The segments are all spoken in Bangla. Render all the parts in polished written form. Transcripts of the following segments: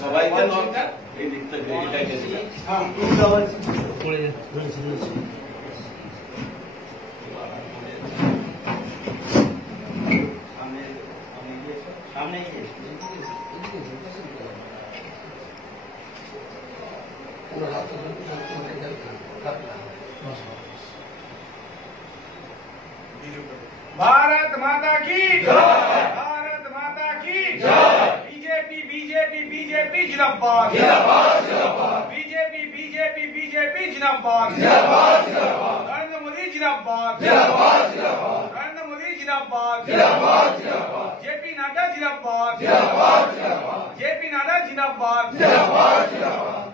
সবাই এই দিক থেকে সামনে भारत माता की भारत माता की बीजेपी बीजेपी बीजेपी जिंदाबाद बीजेपी बीजेपी बीजेपी जिंदाबाद नरेंद्र मोदी जिंदाबाद नरेंद्र मोदी जिंदाबाद जेपी नड्डा जिंदाबाद जेपी नड्डा जिंदाबाद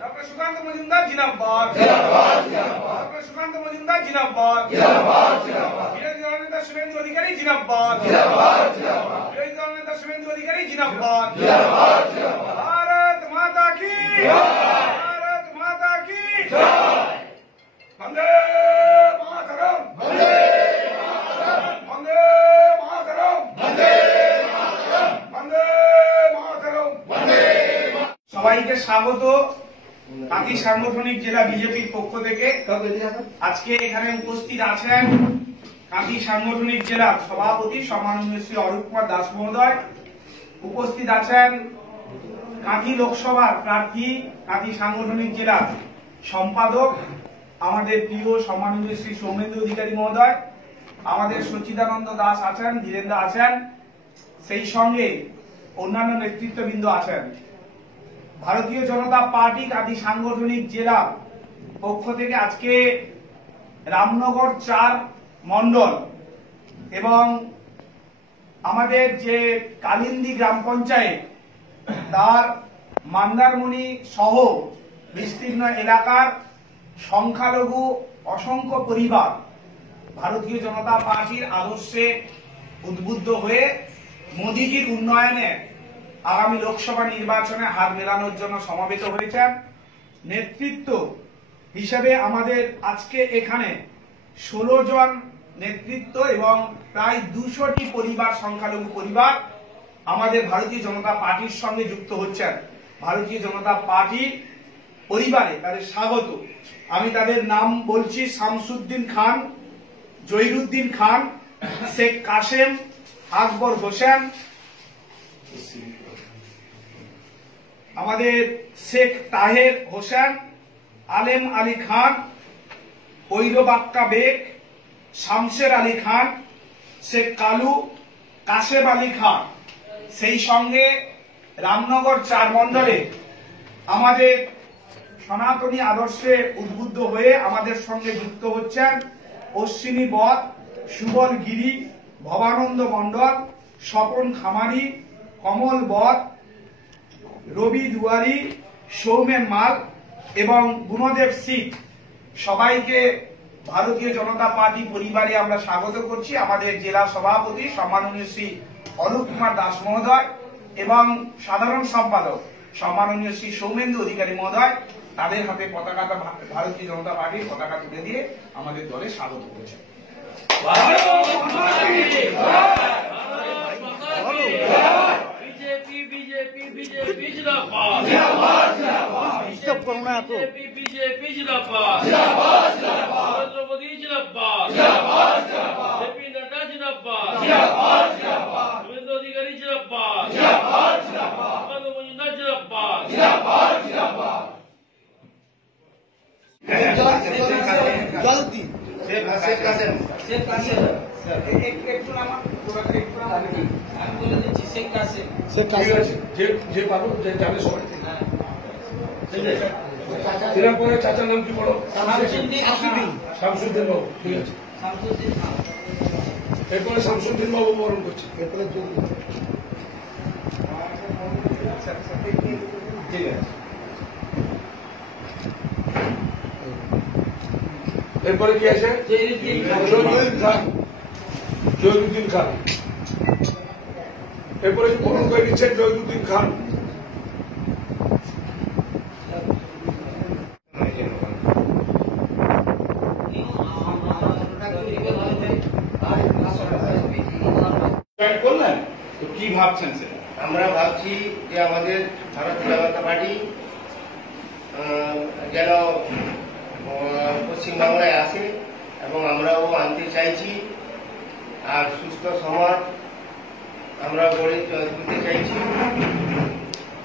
डॉक्टर सुकांत मजुमदार जिंदाबाद डॉक्टर सुकांत मजुमदार जिंदाबाद विरोधी दल नेता शुभेंदु अधिकारी जिंदाबाद विरोधी दल नेता शुभेंदु अधिकारी जिंदाबाद भारत माता की भारत माता की वंदे मातरम वंदे मातरम वंदे मातरम সবাইকে স্বাগত। কাঁথি সাংগঠনিক জেলা বিজেপির পক্ষ থেকে আজকে এখানে উপস্থিত আছেন কাঁথি সাংগঠনিক জেলার সভাপতি সম্মাননীয় শ্রী অরূপ কুমার দাস মহোদয়, উপস্থিত আছেন কাঁথি লোকসভার প্রার্থী কাঁথি সাংগঠনিক জেলার সম্পাদক আমাদের প্রিয় সম্মাননীয় শ্রী সৌমেন্দু অধিকারী মহোদয়, আমাদের সচ্চিদানন্দ দাস আছেন, ধীরেন্দ্র আছেন, সেই সঙ্গে অন্যান্য নেতৃত্ববৃন্দ আছেন। ভারতীয় জনতা পার্টি কাঁথি সাংগঠনিক জেলা পক্ষ থেকে আজকে রামনগর 4 মন্ডল এবং আমাদের যে কালিন্দী গ্রাম পঞ্চায়েত তার মান্দারমণি সহ বিস্তীর্ণ এলাকার সংখ্যালঘু অসংখ্য পরিবার ভারতীয় জনতা পার্টির আদর্শে উদ্বুদ্ধ হয়ে মোদীজির উন্নয়নে আগামী লোকসভা নির্বাচনে হাত মেলানোর জন্য সমবেত হয়েছেন। নেতৃত্ব হিসেবে আমাদের আজকে এখানে 16 জন নেতৃত্ব এবং প্রায় 200টি পরিবার, সংখ্যালঘু পরিবার আমাদের ভারতীয় জনতা পার্টির সঙ্গে যুক্ত হচ্ছেন। ভারতীয় জনতা পার্টি পরিবারে তাদের স্বাগত। আমি তাদের নাম বলছি: শামসুদ্দিন খান, জহিরুদ্দিন খান, শেখ কাসেম, আকবর হোসেন, আমাদের শেখ তাহের হোসেন, আলেম আলী খান, ঐরবাক্কা বেগ, শামসের আলী খান, শেখ কালু, কাশেম আলী খান। সেই সঙ্গে রামনগর 4 মন্ডলে আমাদের সনাতনী আদর্শে উদ্বুদ্ধ হয়ে আমাদের সঙ্গে যুক্ত হচ্ছেন অশ্বিনী বধ, সুবল গিরি, ভবানন্দ মন্ডল, স্বপন খামারি, কমল বধ, রবি দুয়ারি, সৌমেন মাল এবং গুণদেব সিং। সবাইকে ভারতীয় জনতা পার্টি পরিবারে আমরা স্বাগত করছি। আমাদের জেলা সভাপতি সম্মাননীয় শ্রী অরূপ কুমার দাস মহোদয় এবং সাধারণ সম্পাদক সম্মাননীয় শ্রী সৌমেন্দু অধিকারী মহোদয় তাদের হাতে পতাকাটা ভারতীয় জনতা পার্টির পতাকা তুলে দিয়ে আমাদের দলে স্বাগত করেছেন। बीजेपी बीजेपी बीजेपी जिंदाबाद बीजेपी बीजेपी जिंदाबाद नरेंद्र मोदी जिंदाबाद जेपी नड्डा जिंदाबाद शुभेंदु अधिकारी जिंदाबाद सुकांत मजुमदार जिंदाबाद जल्दी চাচার নাম কি বলো? শামসুদ্দিন বাবু। ঠিক আছে, এরপরে শামসুদ্দিন বাবু বরণ করছে। এরপরে ঠিক আছে, এরপরে কি আছে? জহিরুদ্দিন খান। এরপরে বরণ করে নিচ্ছেন জহিরুদ্দিন খান। করলেন তো কি ভাবছেন সেটা? আমরা ভাবছি যে আমাদের ভারতীয় জনতা পার্টি যেন পশ্চিমবাংলায় আসে এবং আমরাও আনতে চাইছি। আর সুস্থ সমাজ আমরা গড়ে তুলতে চাইছি।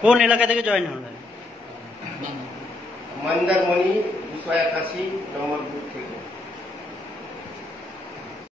কোন এলাকা থেকে জয়েন হলেন? মন্দারমণি 281 নম্বর বুথ থেকে।